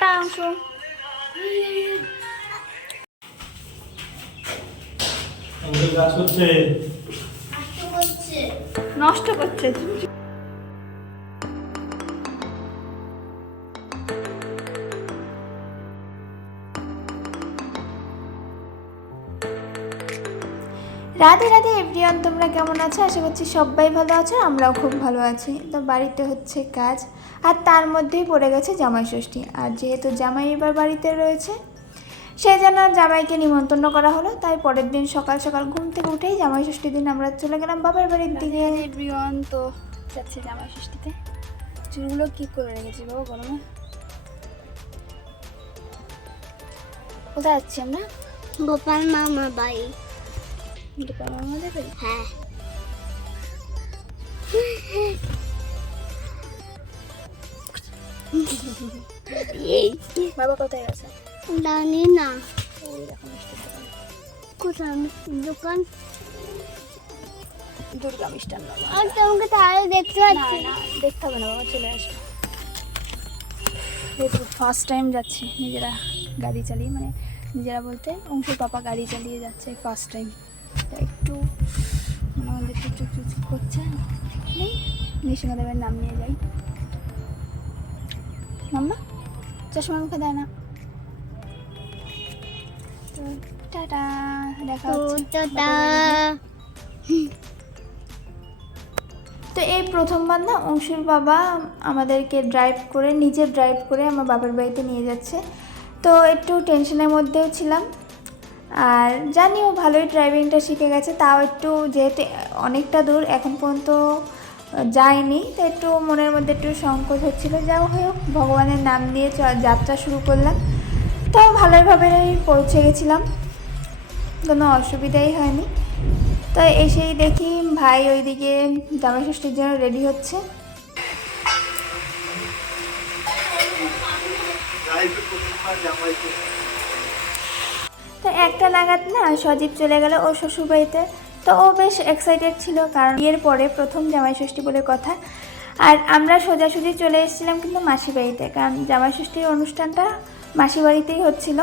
Tata Anshu. নষ্ট করছে। Radhe Radhe everyone, তোমরা কেমন আছো? আশা করছি সবাই ভালো আছো, আমরাও খুব ভালো আছি। তো বাড়িতে হচ্ছে কাজ, আর তার মধ্যেই পড়ে গেছে জামাই ষষ্ঠী। আর যেহেতু জামাই এবার বাড়িতে রয়েছে, সেই জন্য জামাইকে নিমন্ত্রণ করা হলো। তাই পরের দিন সকাল সকাল ঘুম থেকে উঠেই জামাই ষষ্ঠীর দিন আমরা চলে গেলাম বাবার বাড়ির দিকে। এভরিওয়ান, তো যাচ্ছে জামাই ষষ্ঠীতে। চুলগুলো কি করে রেখেছি বাবা গরমে। কোথায় যাচ্ছি আমরা? গোপাল মামা বাড়ি। গোপাল মামা দেবে? হ্যাঁ। বাবা কোথায় গেছে জানি না। কোথায় দোকান? দুর্গা মিষ্টান্ন। আর তোমাকে তাহলে দেখতে পাচ্ছি না, দেখতে হবে না বাবা, চলে আসবে। যেহেতু ফার্স্ট টাইম যাচ্ছি নিজেরা গাড়ি চালিয়ে, মানে নিজেরা বলতে অংশুর পাপা গাড়ি চালিয়ে যাচ্ছে ফার্স্ট টাইম। একটু আমাদের একটু করছে নেই। নৃসিংহদেবের নাম নিয়ে যাই। মাম্মা চশমা মুখে দেয় না। তো টাটা, দেখা হচ্ছে। তো এই প্রথমবার না অংশুর বাবা আমাদেরকে নিজে ড্রাইভ করে আমার বাবার বাড়িতে নিয়ে যাচ্ছে। তো একটু টেনশনের মধ্যেও ছিলাম, আর জানিও ভালোই ড্রাইভিংটা শিখে গেছে। তাও একটু যেহেতু অনেকটা দূর এখন পর্যন্ত যায়নি, তো একটু মনের মধ্যে একটু সংকোচ হচ্ছিলো। যাও হোক, ভগবানের নাম দিয়ে যাত্রা শুরু করলাম। তো ভালোইভাবেই পৌঁছে গেছিলাম, কোনো অসুবিধাই হয়নি। তো এসেই দেখি ভাই ওইদিকে জামাই ষষ্ঠীর জন্য রেডি হচ্ছে। তো একটা নাগাদ না সজীব চলে গেল ওর শ্বশুরবাড়িতে। তো ও বেশ এক্সাইটেড ছিল, কারণ বিয়ের পরে প্রথম জামাই ষষ্ঠী বলে কথা। আর আমরা সোজাসুজি চলে এসেছিলাম কিন্তু মাসি বাড়িতে, কারণ জামাই ষষ্ঠীর অনুষ্ঠানটা মাসি বাড়িতেই হচ্ছিল।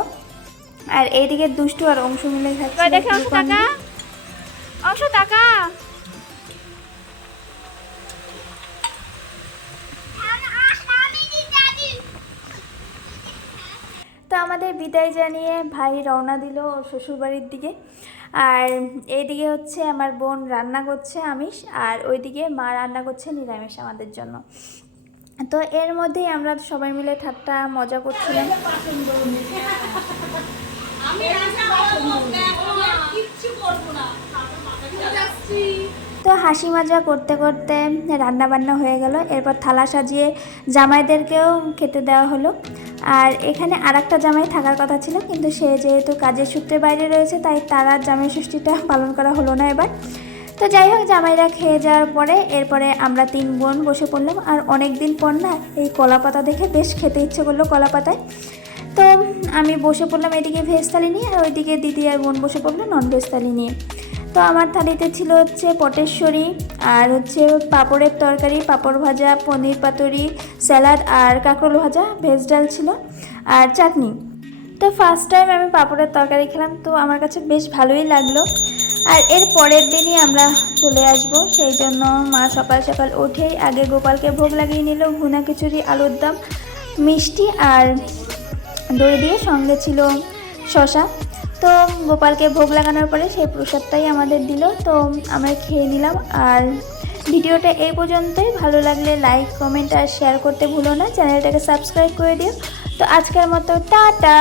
আর এইদিকে দুষ্টু আর অংশ মিলে থাকছে। তো আমাদের বিদায় জানিয়ে ভাই রওনা দিল ওর শ্বশুরবাড়ির দিকে। আর এইদিকে হচ্ছে আমার বোন রান্না করছে আমিষ, আর ওইদিকে মা রান্না করছে নিরামিষ আমাদের জন্য। তো এর মধ্যেই আমরা সবাই মিলে ঠাট্টা মজা করছিলাম। তো হাসি মজা করতে করতে রান্না বান্না হয়ে গেল। এরপর থালা সাজিয়ে জামাইদেরকেও খেতে দেওয়া হলো। আর এখানে আরেকটা জামাই থাকার কথা ছিল, কিন্তু সে যেহেতু কাজের সূত্রে বাইরে রয়েছে, তাই তার আর জামাই ষষ্ঠীটা পালন করা হলো না এবার। তো যাই হোক, জামাইরা খেয়ে যাওয়ার পরে এরপরে আমরা 3 বোন বসে পড়লাম। আর অনেক দিন পর না এই কলা পাতা দেখে বেশ খেতে ইচ্ছে করলো কলা পাতায়। তো আমি বসে পড়লাম এদিকে ভেজ থালি নিয়ে, আর ওইদিকে দিদি আর বোন বসে পড়লো নন ভেজ থালি নিয়ে। তো আমার থালিতে ছিল হচ্ছে পটেশ্বরী, আর হচ্ছে পাঁপড়ের তরকারি, পাঁপড় ভাজা, পনির পাতুরি, স্যালাড, আর কাঁকরোল ভাজা, ভেজ ডাল ছিল, আর চাটনি। তো ফার্স্ট টাইম আমি পাঁপড়ের তরকারি খেলাম, তো আমার কাছে বেশ ভালোই লাগলো। আর এর পরের দিনই আমরা চলে আসব, সেই জন্য মা সকাল সকাল উঠেই আগে গোপালকে ভোগ লাগিয়ে নিল ভুনা খিচুড়ি, আলুর দম, মিষ্টি আর দই দিয়ে, সঙ্গে ছিল শসা। তো গোপালকে ভোগ লাগানোর পরে সেই প্রসাদটাই আমাদের দিল। তো আমরা খেয়ে নিলাম। আর ভিডিওটা এই পর্যন্তই। ভালো লাগলে লাইক, কমেন্ট আর শেয়ার করতে ভুলো না। চ্যানেলটাকে সাবস্ক্রাইব করে দিও। তো আজকের মতো টাটা।